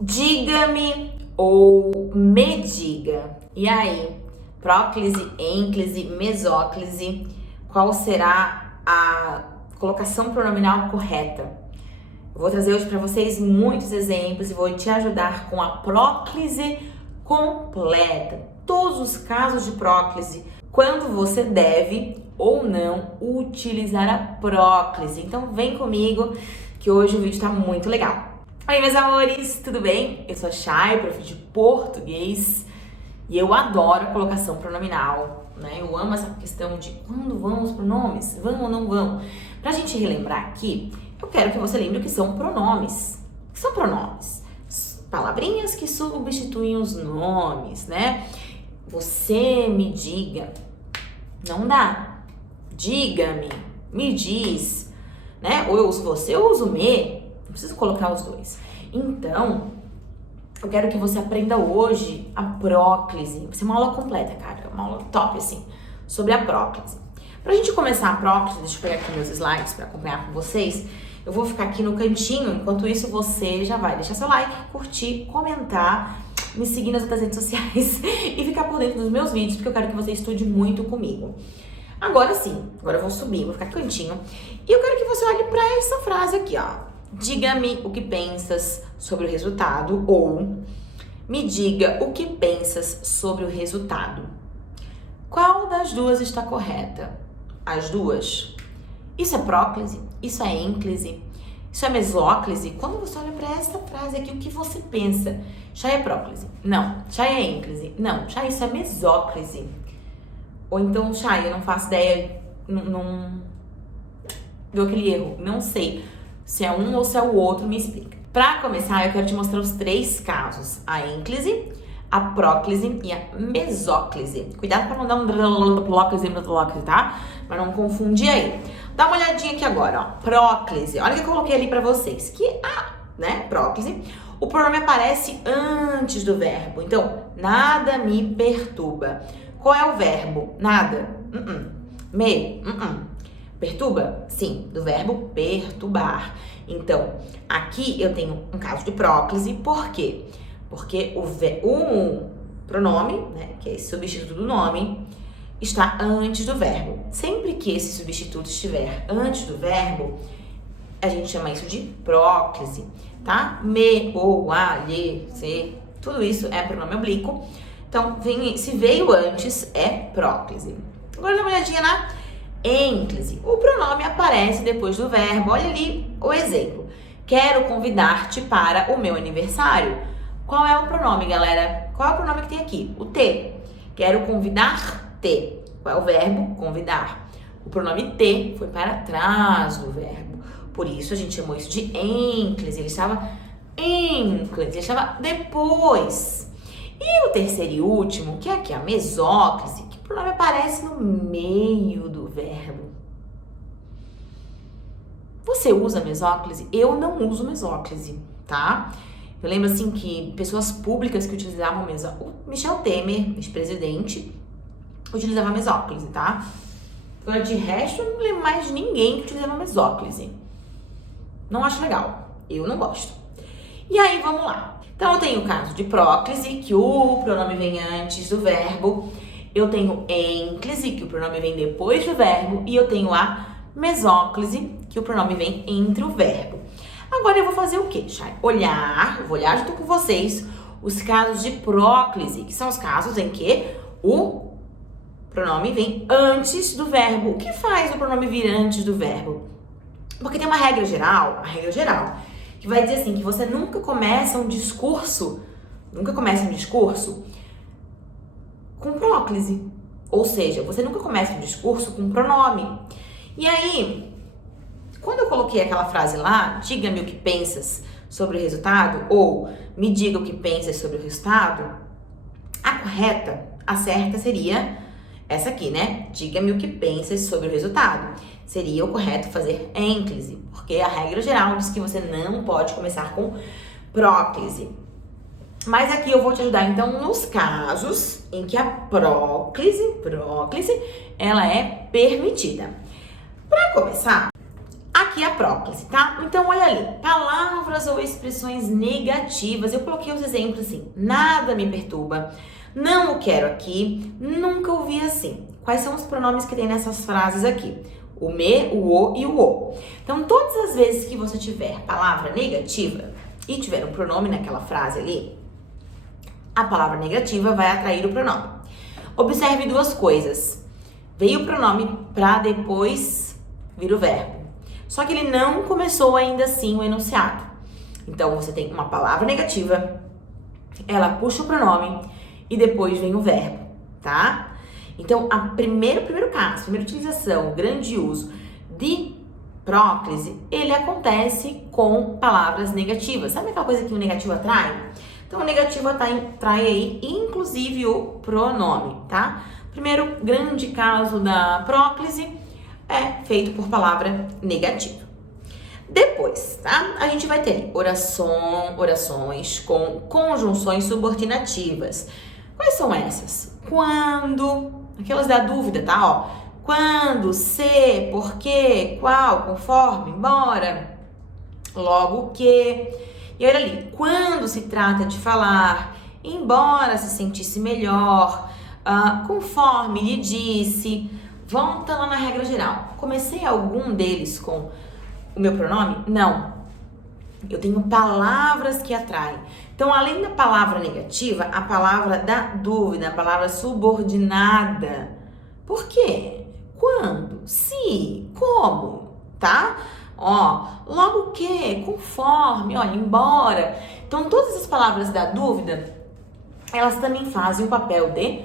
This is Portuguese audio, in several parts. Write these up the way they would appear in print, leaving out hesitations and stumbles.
Diga-me ou me diga. E aí, próclise, ênclise, mesóclise, qual será a colocação pronominal correta? Eu vou trazer hoje para vocês muitos exemplos e vou te ajudar com a próclise completa. Todos os casos de próclise, quando você deve ou não utilizar a próclise. Então vem comigo que hoje o vídeo está muito legal. Oi, meus amores, tudo bem? Eu sou a Chay, prof de português, e eu adoro a colocação pronominal, né? Eu amo essa questão de quando vão os pronomes, vão ou não vão. Pra gente relembrar aqui, eu quero que você lembre o que são pronomes. O que são pronomes? Palavrinhas que substituem os nomes, né? Você me diga, não dá. Diga-me, me diz, né? Ou eu uso você ou eu uso me. Não preciso colocar os dois. Então, eu quero que você aprenda hoje a próclise. Vai ser uma aula completa, cara. Uma aula top, assim, sobre a próclise. Pra gente começar a próclise, deixa eu pegar aqui meus slides pra acompanhar com vocês. Eu vou ficar aqui no cantinho. Enquanto isso, você já vai deixar seu like, curtir, comentar, me seguir nas outras redes sociais e ficar por dentro dos meus vídeos, porque eu quero que você estude muito comigo. Agora sim, agora eu vou subir, vou ficar aqui cantinho. E eu quero que você olhe pra essa frase aqui, ó. Diga-me o que pensas sobre o resultado, ou me diga o que pensas sobre o resultado. Qual das duas está correta? As duas? Isso é próclise? Isso é ênclise? Isso é mesóclise? Quando você olha para essa frase aqui, o que você pensa? Chay é próclise? Não. Chay é ênclise? Não. Chay, isso é mesóclise. Ou então, Chay, eu não faço ideia, não deu aquele erro, não sei se é um ou se é o outro, me explica. Para começar, eu quero te mostrar os três casos: a ênclise, a próclise e a mesóclise. Cuidado para não dar um próclise, tá? Para não confundir aí. Dá uma olhadinha aqui agora, ó. Próclise. Olha o que eu coloquei ali para vocês. Que próclise, o pronome aparece antes do verbo. Então, nada me perturba. Qual é o verbo? Nada. Me. Perturba? Sim, do verbo perturbar. Então, aqui eu tenho um caso de próclise. Por quê? Porque o pronome, né, que é esse substituto do nome, está antes do verbo. Sempre que esse substituto estiver antes do verbo, a gente chama isso de próclise, tá? Me, ou, a, lhe, se, tudo isso é pronome oblíquo. Então, se veio antes, é próclise. Agora dá uma olhadinha na ênclise. O pronome aparece depois do verbo. Olha ali o exemplo. Quero convidar-te para o meu aniversário. Qual é o pronome, galera? Qual é o pronome que tem aqui? O te. Quero convidar-te. Qual é o verbo? Convidar. O pronome te foi para trás do verbo. Por isso a gente chamou isso de ênclise. Ele estava ele estava depois. E o terceiro e último, que é aqui a mesóclise, que o pronome aparece no meio do verbo. Você usa mesóclise? Eu não uso mesóclise, tá? Eu lembro assim que pessoas públicas que utilizavam mesóclise, o Michel Temer, ex-presidente, utilizava mesóclise, tá? Agora, de resto, eu não lembro mais de ninguém que utilizava mesóclise. Não acho legal. Eu não gosto. E aí, vamos lá. Então, eu tenho o caso de próclise, que o pronome vem antes do verbo. Eu tenho ênclise, que o pronome vem depois do verbo. E eu tenho a mesóclise, que o pronome vem entre o verbo. Agora, eu vou fazer o quê, Chay? Vou olhar junto com vocês os casos de próclise, que são os casos em que o pronome vem antes do verbo. O que faz o pronome vir antes do verbo? Porque tem uma regra geral, que vai dizer assim, que você nunca começa um discurso com próclise. Ou seja, você nunca começa um discurso com pronome. E aí, quando eu coloquei aquela frase lá, diga-me o que pensas sobre o resultado, ou me diga o que pensas sobre o resultado, a correta, a certa seria essa aqui, né? Diga-me o que pensas sobre o resultado. Seria o correto fazer ênclise, porque a regra geral diz que você não pode começar com próclise. Mas aqui eu vou te ajudar, então, nos casos em que a próclise, ela é permitida. Para começar, aqui aqui a próclise, tá? Então, olha ali, palavras ou expressões negativas. Eu coloquei os exemplos assim, nada me perturba, não o quero aqui, nunca ouvi assim. Quais são os pronomes que tem nessas frases aqui? O me, o o e o o. Então, todas as vezes que você tiver palavra negativa e tiver um pronome naquela frase ali, a palavra negativa vai atrair o pronome. Observe duas coisas. Veio o pronome para depois vir o verbo. Só que ele não começou ainda assim o enunciado. Então, você tem uma palavra negativa, ela puxa o pronome e depois vem o verbo, tá? Então, primeiro caso, primeira utilização, grande uso de próclise, ele acontece com palavras negativas. Sabe aquela coisa que o negativo atrai? Então, o negativo atrai aí, inclusive, o pronome, tá? Primeiro grande caso da próclise é feito por palavra negativa. Depois, tá? A gente vai ter orações com conjunções subordinativas. Quais são essas? Quando, aquelas da dúvida, tá? Ó, quando, se, porquê, qual, conforme, embora, logo que. E olha ali, quando se trata de falar, embora se sentisse melhor, conforme lhe disse, volta lá na regra geral. Comecei algum deles com o meu pronome? Não. Eu tenho palavras que atraem. Então, além da palavra negativa, a palavra da dúvida, a palavra subordinada. Por quê? Quando? Se? Como? Tá? Ó, logo que? Conforme, olha, embora. Então, todas as palavras da dúvida, elas também fazem o papel de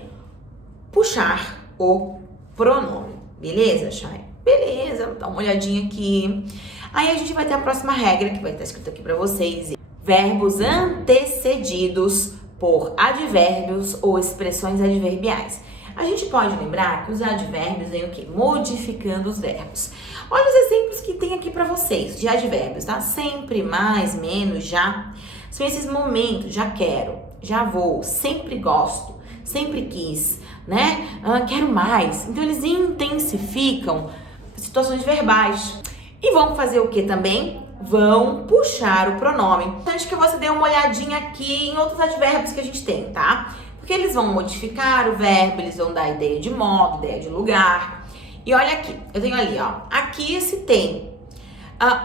puxar o pronome. Beleza, Chay? Beleza, dá uma olhadinha aqui. Aí a gente vai ter a próxima regra, que vai estar escrito aqui pra vocês. Verbos antecedidos por advérbios ou expressões adverbiais. A gente pode lembrar que os advérbios vêm o quê? Modificando os verbos. Olha os exemplos que tem aqui pra vocês de advérbios, tá? Sempre, mais, menos, já. São esses momentos, já quero, já vou, sempre gosto, sempre quis, né? Quero mais. Então, eles intensificam situações verbais. E vão fazer o que também? Vão puxar o pronome. Antes que você dê uma olhadinha aqui em outros advérbios que a gente tem, tá? Porque eles vão modificar o verbo, eles vão dar ideia de modo, ideia de lugar. E olha aqui, eu tenho ali, ó. Aqui se tem.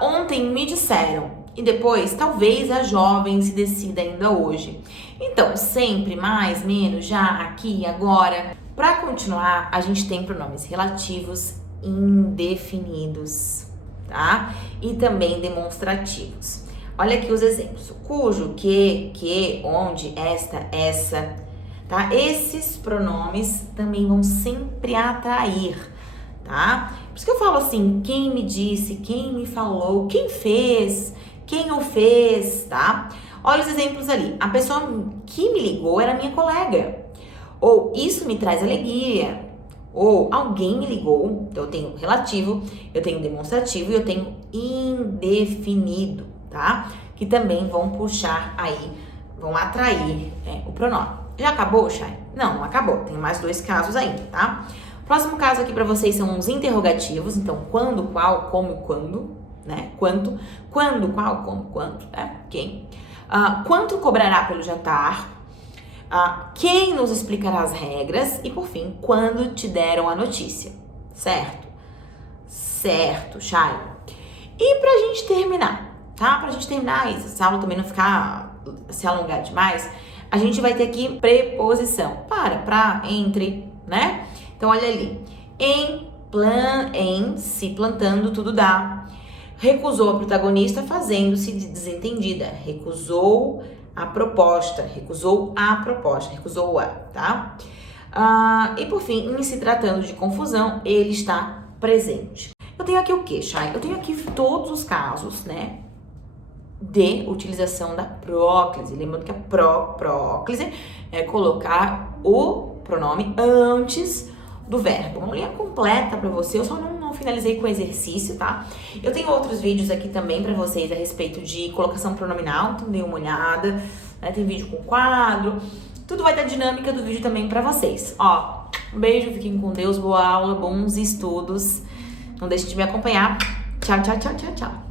Ontem me disseram. E depois, talvez a jovem se decida ainda hoje. Então, sempre, mais, menos, já, aqui, agora. Para continuar, a gente tem pronomes relativos indefinidos, tá? E também demonstrativos. Olha aqui os exemplos. Cujo, que, onde, esta, essa, tá? Esses pronomes também vão sempre atrair, tá? Por isso que eu falo assim, quem me disse, quem me falou, quem fez, quem o fez, tá? Olha os exemplos ali. A pessoa que me ligou era minha colega. Ou isso me traz alegria. Ou alguém me ligou. Então eu tenho relativo, eu tenho demonstrativo e eu tenho indefinido, tá? Que também vão puxar aí, vão atrair o pronome. Já acabou, Chay? Não, não acabou. Tem mais dois casos ainda, tá? Próximo caso aqui para vocês são os interrogativos. Então, quando, qual, como e quando, né? Quanto, quando, qual, como, quanto, né? Quem? Quanto cobrará pelo jantar? Quem nos explicará as regras? E, por fim, quando te deram a notícia. Certo? Certo, Chay. E pra gente terminar, tá? Pra gente terminar isso, essa aula também não ficar, se alongar demais, a gente vai ter aqui preposição. Pra, entre, né? Então, olha ali. Em, se plantando, tudo dá. Recusou a protagonista fazendo-se de desentendida. Recusou a proposta, recusou a, tá? E por fim, em se tratando de confusão, ele está presente. Eu tenho aqui o que, Chay? Eu tenho aqui todos os casos, né, de utilização da próclise. Lembrando que a próclise é colocar o pronome antes do verbo. Uma linha completa pra você, eu só não finalizei com o exercício, tá? Eu tenho outros vídeos aqui também pra vocês a respeito de colocação pronominal, então dê uma olhada, né? Tem vídeo com quadro, tudo vai dar dinâmica do vídeo também pra vocês. Ó, um beijo, fiquem com Deus, boa aula, bons estudos, não deixem de me acompanhar Tchau, tchau, tchau, tchau, tchau.